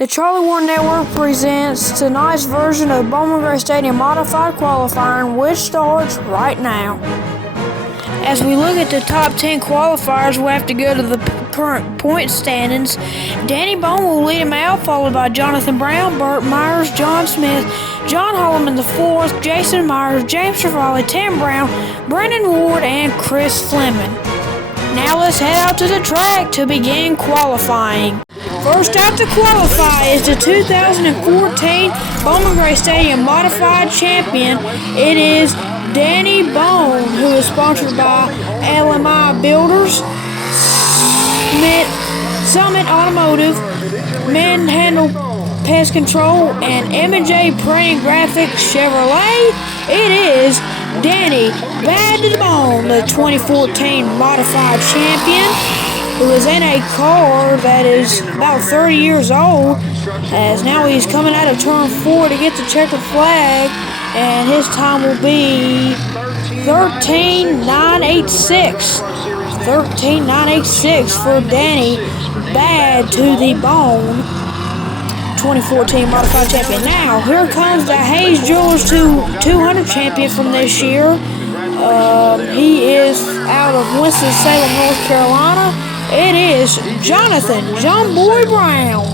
The Charlie Warren Network presents tonight's version of Bowman Gray Stadium Modified Qualifying, which starts right now. As we look at the top 10 qualifiers, we have to go to the current point standings. Danny Bowman will lead him out, followed by Jonathan Brown, Burt Myers, John Smith, John Holloman the fourth, Jason Myers, James Trevally, Tim Brown, Brendan Ward, and Chris Fleming. Now let's head out to the track to begin qualifying. First out to qualify is the 2014 Bowman Gray Stadium Modified Champion. It is Danny Bowman, who is sponsored by LMI Builders, Summit Automotive, Manhandle Pest Control, and M&J Printing Graphics Chevrolet. It is Danny Bad to the Bone, the 2014 Modified Champion, who is in a car that is about 30 years old, as now he's coming out of turn 4 to get the checkered flag, and his time will be 13.986. 13.986 for Danny Bad to the Bone, 2014 Modified Champion. Now, here comes the Hayes Jewelers 200 champion from this year. He is out of Winston-Salem, North Carolina. It is Jonathan John Boy Brown.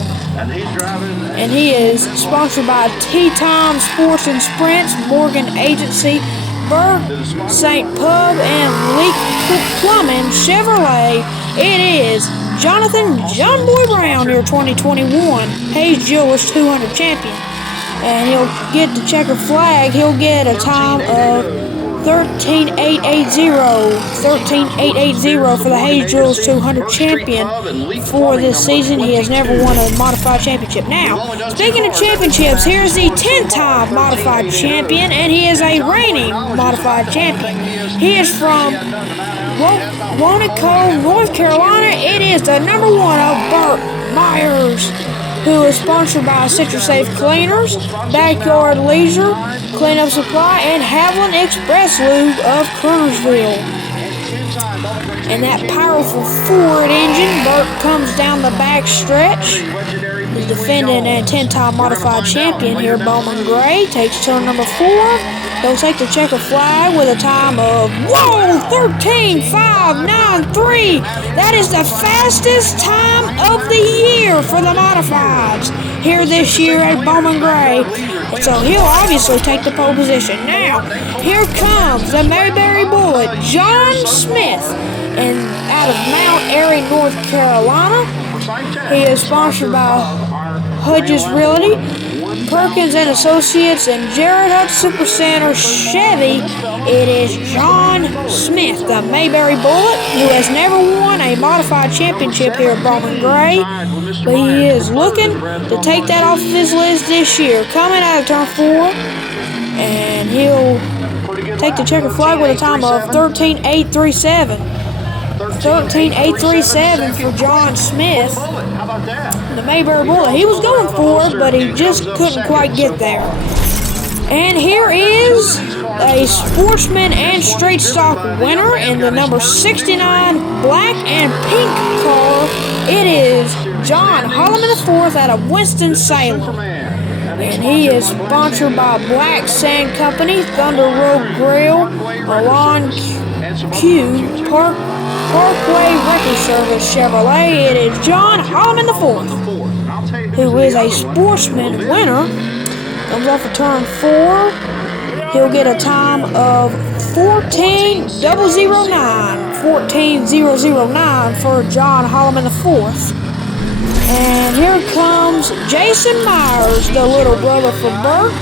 And he is sponsored by T-Time Sports and Sprints, Morgan Agency, Burke St. Pub, and Leak Plumbing Chevrolet. It is Jonathan John Boy Brown, your 2021 Hayes Jewelers 200 champion. And he'll get the checkered flag. He'll get a time of 13.880 for the Hayes Jewelers 200 champion for this season. He has never won a modified championship. Now, speaking of championships, here's the 10-time modified champion, and he is a reigning modified champion. He is from Wanaco, North Carolina. It is the number one of Burt Myers, who is sponsored by Citrus Safe Cleaners, Backyard Leisure, Cleanup Supply, and Haviland Express Lube of Kernersville. And that powerful Ford engine, Burt comes down the back stretch. He's defending a 10-time modified champion here, Bowman Gray. Takes turn number 4. He'll take the checker flag with a time of, 13.593. That is the fastest time of the year for the modifieds here this year at Bowman Gray. And so he'll obviously take the pole position. Now, here comes the Mayberry Bullet, John Smith, and out of Mount Airy, North Carolina. He is sponsored by Hudges Realty, Perkins and Associates, and Jared Hutt Supercenter Chevy. It is John Smith, the Mayberry Bullet, who has never won a modified championship here at Bowman Gray, but he is looking to take that off of his list this year. Coming out of turn 4, and he'll take the checkered flag with a time of 13.837. 13.837 for John Smith, the Mayberry Bullet. He was going for it, but he just couldn't quite get there. And here is a Sportsman and Straight Stock winner in the number 69 black and pink car. It is John Holloman IV out of Winston-Salem. And he is sponsored by Black Sand Company, Thunder Road Grill, Alon Q, Parkway Record Service Chevrolet. It is John Holloman IV, who is a Sportsman winner. Comes off of turn 4. He'll get a time of 14.009. 14.009 for John Holloman IV. And here comes Jason Myers, the little brother for Burt,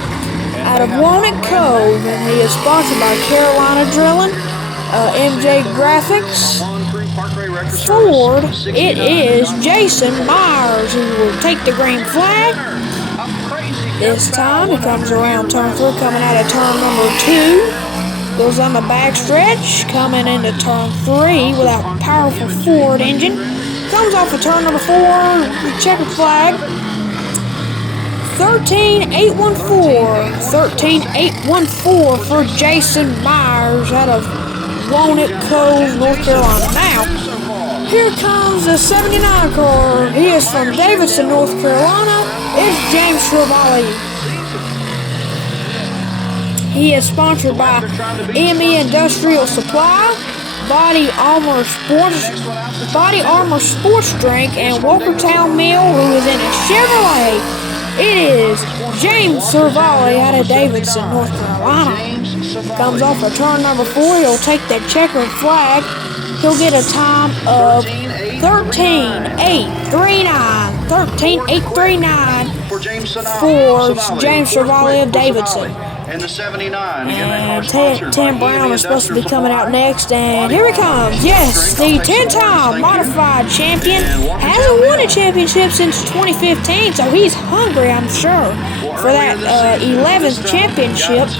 out of Walnut Cove, and he is sponsored by Carolina Drilling, MJ Graphics, Ford. It is Jason Myers who will take the green flag. This time he comes around turn 3, coming out of turn number 2. Goes on the back stretch, coming into turn 3 with that powerful Ford engine. Comes off of turn number 4, the checkered flag. 13.814. 13.814 for Jason Myers out of Walnut Cove, North Carolina. Now, here comes the 79 car. He is from Davidson, North Carolina. It's James Trevally. He is sponsored by ME Industrial Supply, Body Armor Sports Drink, and Walkertown Mill, who is in a Chevrolet. It is James Trevally out of Davidson, North Carolina. Comes off of turn number 4. He'll take that checkered flag. He'll get a time of 13.839. 13.839 for James Trevally of Davidson. And the 79. And Tim Brown is supposed to be coming out next, and here he comes. Yes, the 10-time modified champion. Hasn't won a championship since 2015, so he's hungry, I'm sure, for that 11th championship.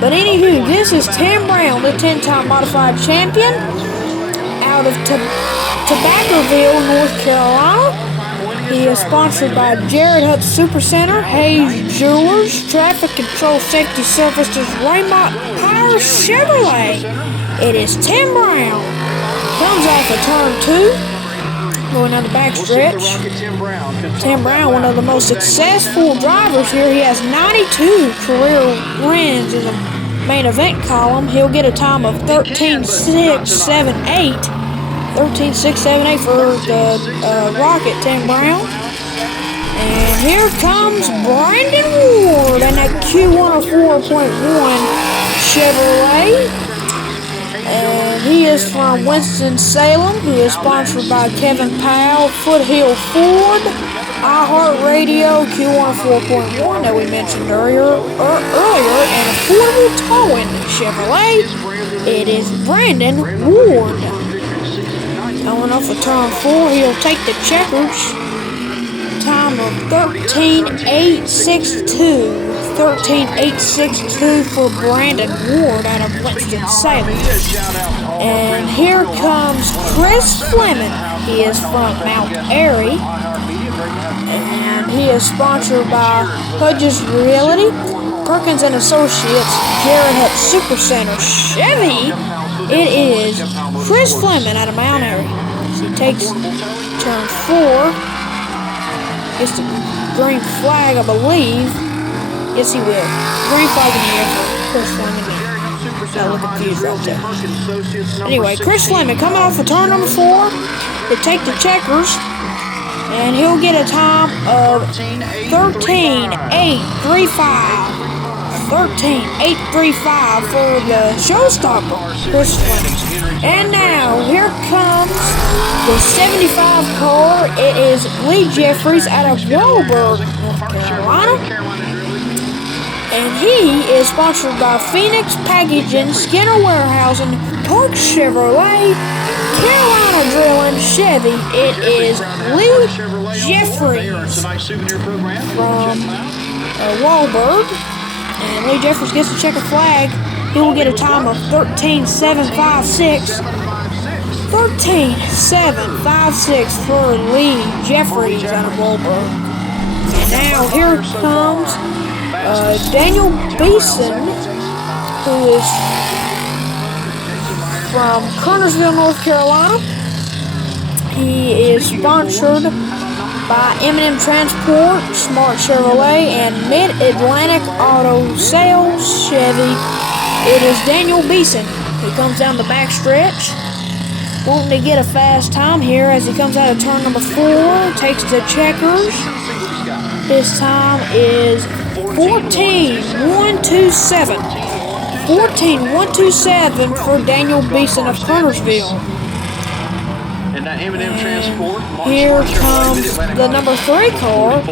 But anywho, this is Tim Brown, the 10-time modified champion, out of Tobaccoville, North Carolina. He is sponsored by Jared Hutt Super Center, Hayes Jewelers, Traffic Control Safety Services, Raymont Power Chevrolet. It is Tim Brown. Comes off of turn 2, going down the back stretch. Tim Brown, one of the most successful drivers here. He has 92 career wins in the main event column. He'll get a time of 13.678. 13.678 for the Rocket, Tim Brown. And here comes Brandon Ward in that Q104.1 Chevrolet. And he is from Winston-Salem. He is sponsored by Kevin Powell, Foothill Ford, iHeartRadio, Q104.1 that we mentioned earlier, and Affordable Towing Chevrolet. It is Brandon Ward. Going off of turn 4, he'll take the checkers. Time of 13.862. 13.862 for Brandon Ward out of Winston-Salem. And here comes Chris Fleming. He is from Mount Airy. And he is sponsored by Hudges Realty, Perkins and Associates, Jared Hutt Super Center, Chevy. It is Chris Fleming out of Mount Airy. So he takes turn 4. Gets the green flag, I believe. Yes, he will. Green flag in the air for Chris Fleming. Got a little confused right there. Anyway, Chris Fleming coming off of turn number 4. They take the checkers. And he'll get a time of 13.835. 13.835 for the showstopper, Chris Fleming. And now, here comes the 75 car. It is Lee Jeffries out of Walberg, North Carolina. And he is sponsored by Phoenix Packaging, Skinner Warehousing, Park Chevrolet, Carolina Drilling, Chevy. It is Lee Jeffries from Walberg. And Lee Jeffries gets the checker flag. He will get a time of 13.756. 13.756 for Lee Jeffries out of Walberg. And now here comes Daniel Beeson, who is from Kernersville, North Carolina. He is sponsored by M&M Transport, Smart Chevrolet, and Mid-Atlantic Auto Sales, Chevy. It is Daniel Beeson. He comes down the back stretch, wanting to get a fast time here as he comes out of turn number 4, takes the checkers. His time is 14.127. 14.127 for Daniel Beeson of Kernersville. And here comes the number 3 car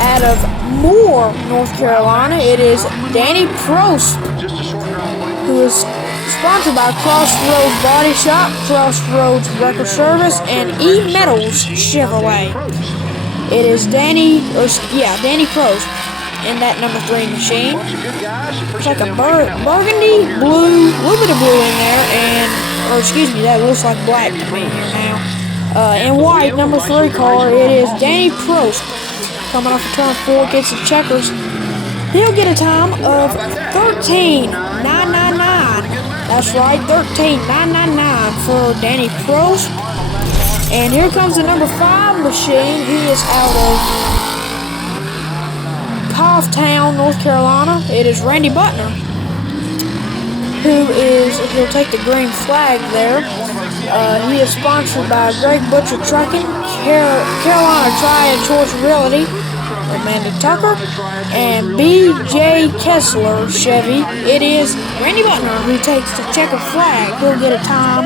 out of Moore, North Carolina. It is Danny Prost, who is sponsored by Crossroads Body Shop, Crossroads Record Service, and E-Metals Chevrolet. It is Danny Prost in that number 3 machine. It's like a burgundy blue, a little bit of blue in there, that looks like black to me here now. In white, number 3 car, it is Danny Prost. Coming off of turn 4, gets the checkers. He'll get a time of 13.999. That's right, 13.999 for Danny Prost. And here comes the number 5 machine. He is out of Hofftown, North Carolina, it is Randy Butner, he'll take the green flag there. He is sponsored by Greg Butcher Trucking, Carolina Triad Choice Realty, Amanda Tucker, and B.J. Kessler Chevy. It is Randy Butner who takes the checkered flag. He'll get a time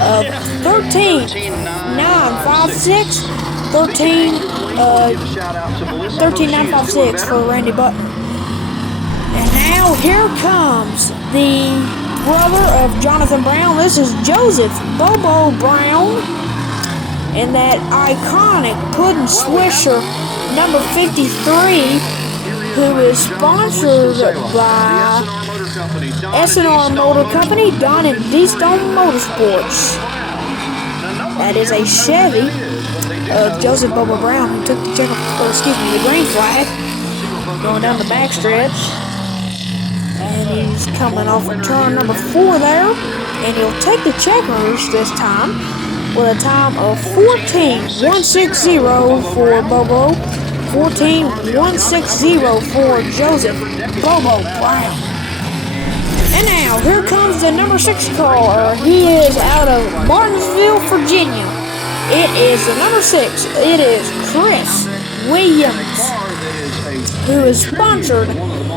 of 13.956, 13.956 for Randy Butner. And now here comes the brother of Jonathan Brown. This is Joseph Bobo Brown in that iconic Puddin' Swisher number 53, who is sponsored by S&R Motor Company, Don and D-Stone Motorsports. That is a Chevy of Joseph Bobo Brown, who took the the green flag, going down the backstretch. And he's coming off of turn number 4 there, and he'll take the checkers this time with a time of 14.160 for Bobo, 14.160 for Joseph Bobo Brown. And now, here comes the number 6 caller. He is out of Martinsville, Virginia. It is the number 6. It is Chris Williams, who is sponsored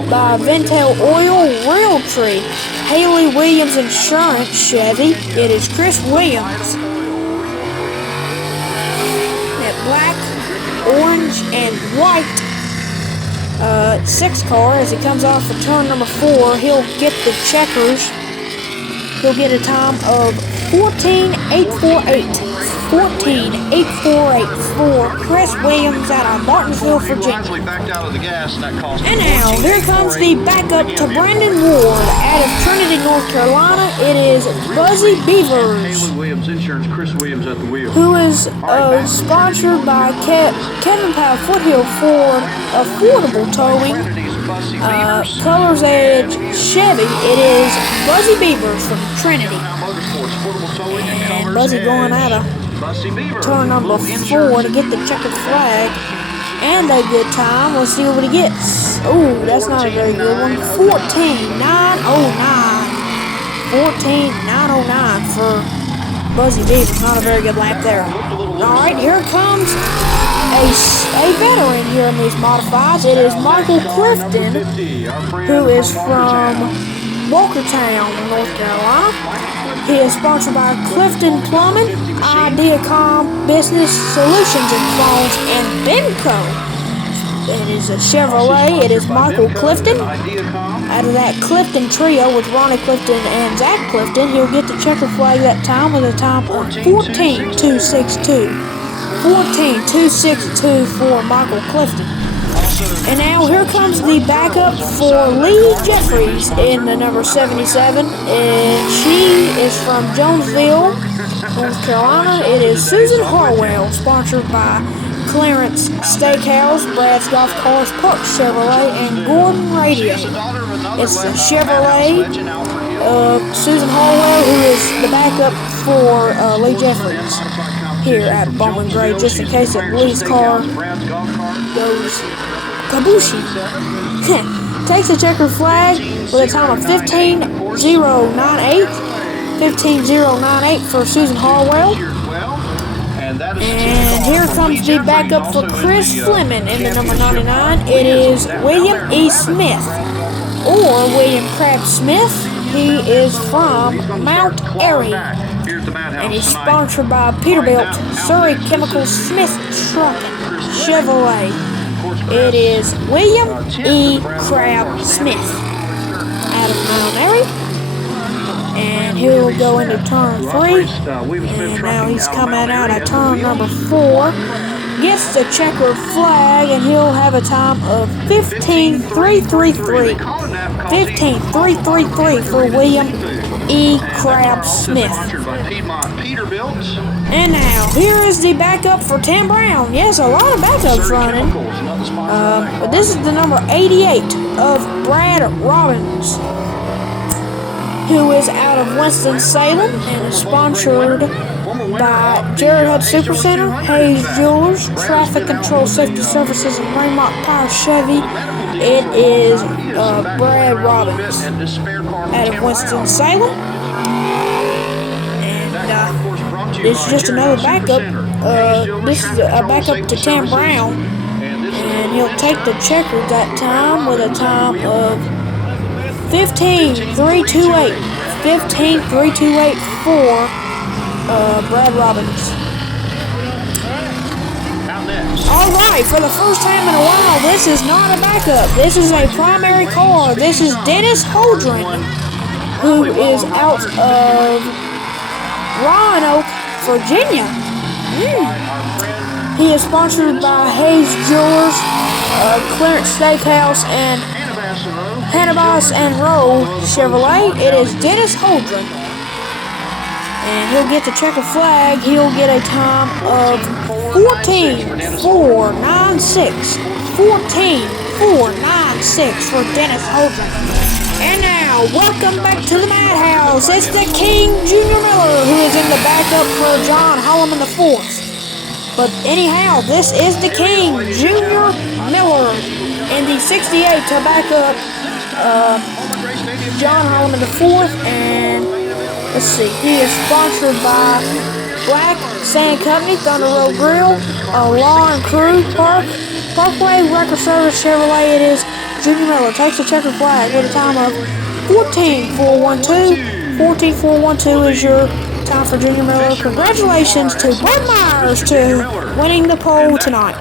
by Ventel Oil Realty, Haley Williams Insurance Chevy. It is Chris Williams. That black, orange, and white 6 car, as he comes off for turn number 4, he'll get the checkers. He'll get a time of 14.848. 14.848 for Chris Williams out of Martinsville, Virginia. And now, here comes the backup to Brandon Ward out of Trinity, North Carolina. It is Buzzy Beavers, who is sponsored by Kevin Powell Foothill Ford Affordable Towing, Colors Edge Chevy. It is Buzzy Beavers from Trinity. And Buzzy going out of turn number 4 to get the checkered flag and a good time. Let's see what he gets. Oh, that's not a very good one. 14.909. 14.909 for Buzzy Beavers. Not a very good lap there. Alright, here comes a veteran here in these modifieds. It is Michael Clifton, who is from Walkertown, North Carolina. He is sponsored by Clifton Plumbing, Ideacom Business Solutions and Phones, and Benco. It is a Chevrolet. It is Michael Clifton. Out of that Clifton trio with Ronnie Clifton and Zach Clifton, he'll get the checker flag that time with a time of 14.262. 14.262 for Michael Clifton. And now here comes the backup for Lee Jeffries in the number 77. And she is from Jonesville, North Carolina. It is Susan Harwell, sponsored by Clarence Steakhouse, Brad's Golf Cars, Park Chevrolet, and Gordon Radio. It's the Chevrolet of Susan Harwell, who is the backup for Lee Jeffries here at Bowman Gray, just in case that Lee's car goes kabushi. Takes the checkered flag with a time of 15.098. 15.098 for Susan Harwell. And here comes the backup for Chris Fleming in the number 99. It is William E. Smith, or William Crab Smith. He is from Mount Airy, and he's sponsored by Peterbilt, Surrey Chemical, Smith Trucking, Chevrolet. It is William E. Crab Smith out of Mount Airy. And he'll go into turn 3. And now he's coming out of turn number 4. Gets the checkered flag, and he'll have a time of 15.333. 15.333 for William E. Crab Smith. And now, here is the backup for Tim Brown. Yes, a lot of backups running. But this is the number 88 of Brad Robbins, who is out of Winston-Salem and is sponsored by Jared Hutt Super Center, Hayes Jewelers, Traffic Control Safety Services, and Raymont Power Chevy. It is Brad Robbins out of Winston-Salem. And this is just another backup. This is a backup to Tim Brown. And he'll take the checker that time with a time of 15.328. 15.328 for Brad Robbins. Alright, for the first time in a while, this is not a backup. This is a primary car. This is Dennis Holdren, who is out of Roanoke, Virginia. He is sponsored by Hayes Jewelers, Clearance Steakhouse, and Hannibas and Rowe Chevrolet. It is Dennis Holdren. And he'll get the checker flag. He'll get a time of 14.496. 14.496 for Dennis Holdren. And now, welcome back to the Madhouse. It's the King Junior Miller, who is in the backup for John Holloman IV. But anyhow, this is the King Junior Miller in the 68 to back up John Holloman IV. And let's see, he is sponsored by Black Sand Company, Thunder Road Grill, Law and Crew, Parkway Record Service Chevrolet. It is Junior Miller takes the checker flag with a time of 14.412. 14.412 is your time for Junior Miller. Congratulations to Bud Myers to winning the pole tonight.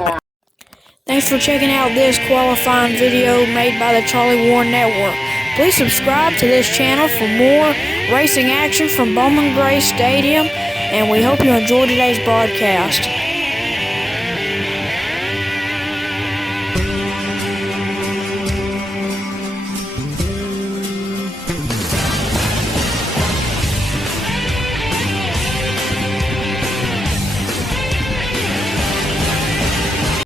Thanks for checking out this qualifying video made by the Charlie Warren Network. Please subscribe to this channel for more racing action from Bowman Gray Stadium, and we hope you enjoyed today's broadcast.